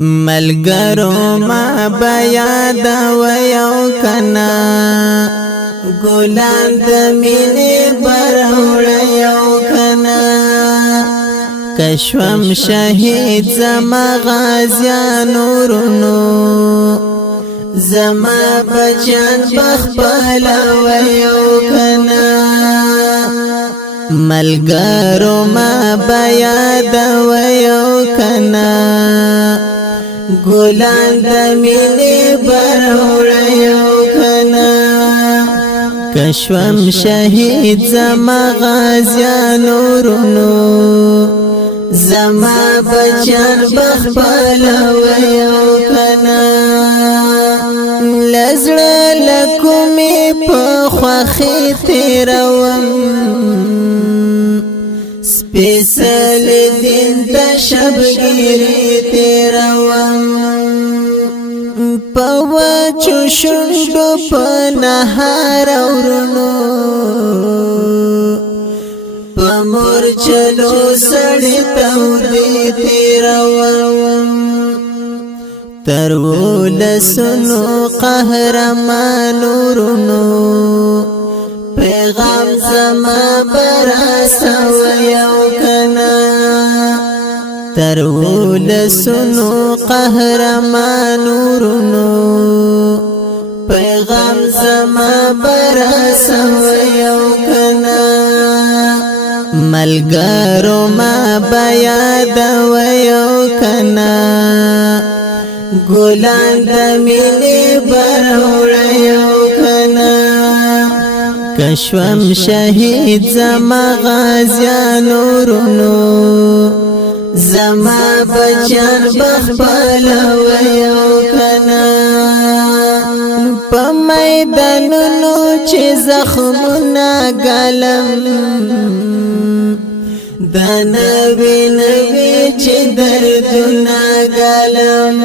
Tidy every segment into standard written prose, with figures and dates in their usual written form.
ملګرو ما بیا دا ویو کنا ګلان د مینې برهوړیو کنا کشوم شهید زما غازیانو رونو زما بچان بخپلا ویو کنا ملګرو ما بیا دا ویو کنا ګلان د مینې برهوړیو کنا کشوم شهید زما غازیانو رونو زما بچان بخپلا ویو کنا لزړه لکومې په خوښۍ تیروم سپیڅل دین ته شبګیري تیروم په وچو شونډو په نهار ورونو په مورچلو سړې تودې تیروم تر ولسونو قهرمانو رونو پیغام زما برسویو کنا تر ولسونو قهرمانو رونو پیغام زما برسویو کنا ملګرو ما بیا دا ویو کنا ګلان د مینې برهوړیو کنا کشوم شهید زما غازیانو رونو زما بچان بخپلا ویو کنا په میدانونو چې زخمونه ګالم دا نوی نوی چې دردونه ګالم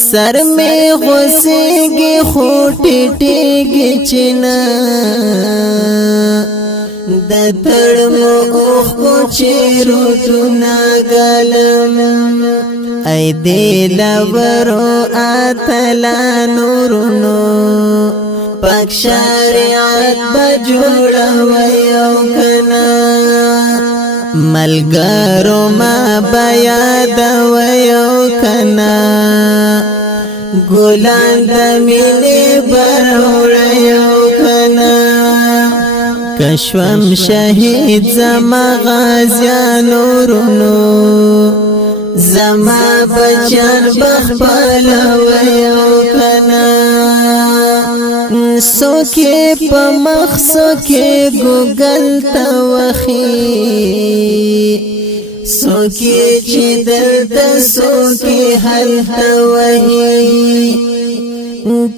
سر می غوسیږي خو ټیټیږي چې نه د تړمو اوښکو چې رودونه ګالم ای دې لورو اتلانو رونو پاک شریعت به جوړویو کنا ملګرو ما بیا دا ویو کنا ګلان د مینې برهوړیو کنا کشوم شهید زما غازیانو رونو زما بچان بخپلا ویو کنا سوکې په مخ سوکې ګوګل ته وخی سوکې چې دلته سوکې هلته وهي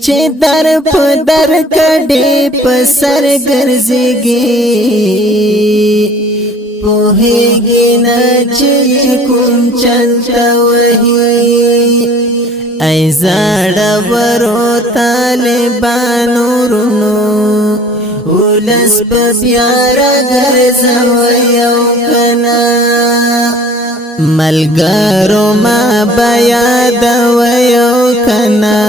چې در په در کډې په سر ګرځېږي پوهېږي نه چې کوم چلته وهي ای زړه ورو طالبانو رونو ولس په بیا راګرځویو کنا ملګرو ما بیا دا ویو کنا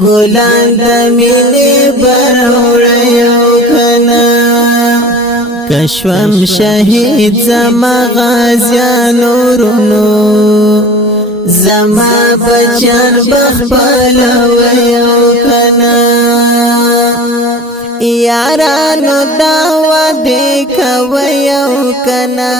ګلان د مینې برهوړیو کنا کشوم شهید زما غازیانو رونو زما بچان بخپلا ویو کنا یارانو دا وعده کویو کنا